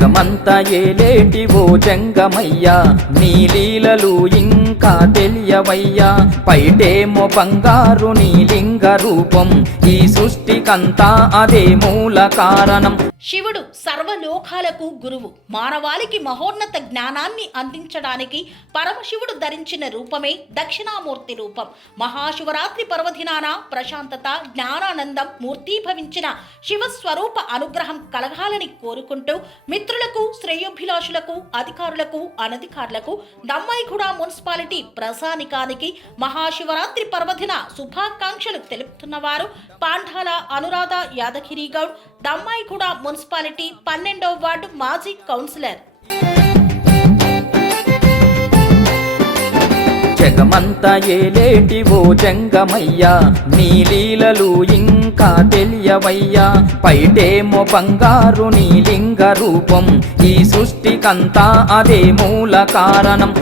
జగమంతా ఏలేటి ఓ జంగమయ్యా, నీ లీలలు ఇంకా తెలియవయ్యా. పైటేమో బంగారు నీ లింగ రూపం, ఈ సృష్టికంతా అదే మూల కారణం. శివుడు సర్వలోకాలకు గురువు. మానవాళికి మహోన్నత జ్ఞానాన్ని అందించడానికి పరమశివుడు ధరించిన రూపమే దక్షిణామూర్తి రూపం. మహాశివరాత్రి పర్వదినాన ప్రశాంతత, జ్ఞానానందం మూర్తీభవించిన శివస్వరూప అనుగ్రహం కలగాలని కోరుకుంటూ మిత్రులకు, శ్రేయోభిలాషులకు, అధికారులకు, అనధికారులకు దమ్మాయిగూడ మున్సిపాలిటీ ప్రజానికానికి మహాశివరాత్రి పర్వదిన శుభాకాంక్షలు తెలుపుతున్నవారు పాండాల అనురాధ యాదగిరి గౌడ్, దమ్మాయిగూడ మున్సిపాలిటీ 12వ వార్డు మాజీ కౌన్సిలర్. జగమంతా ఏలేటి ఓ జంగమయ్యా, నీ లీలలు ఇంకా తెలియవయ్యా. పైటేమో బంగారు నీ లింగ రూపం, ఈ సృష్టికంతా అదే మూల కారణం.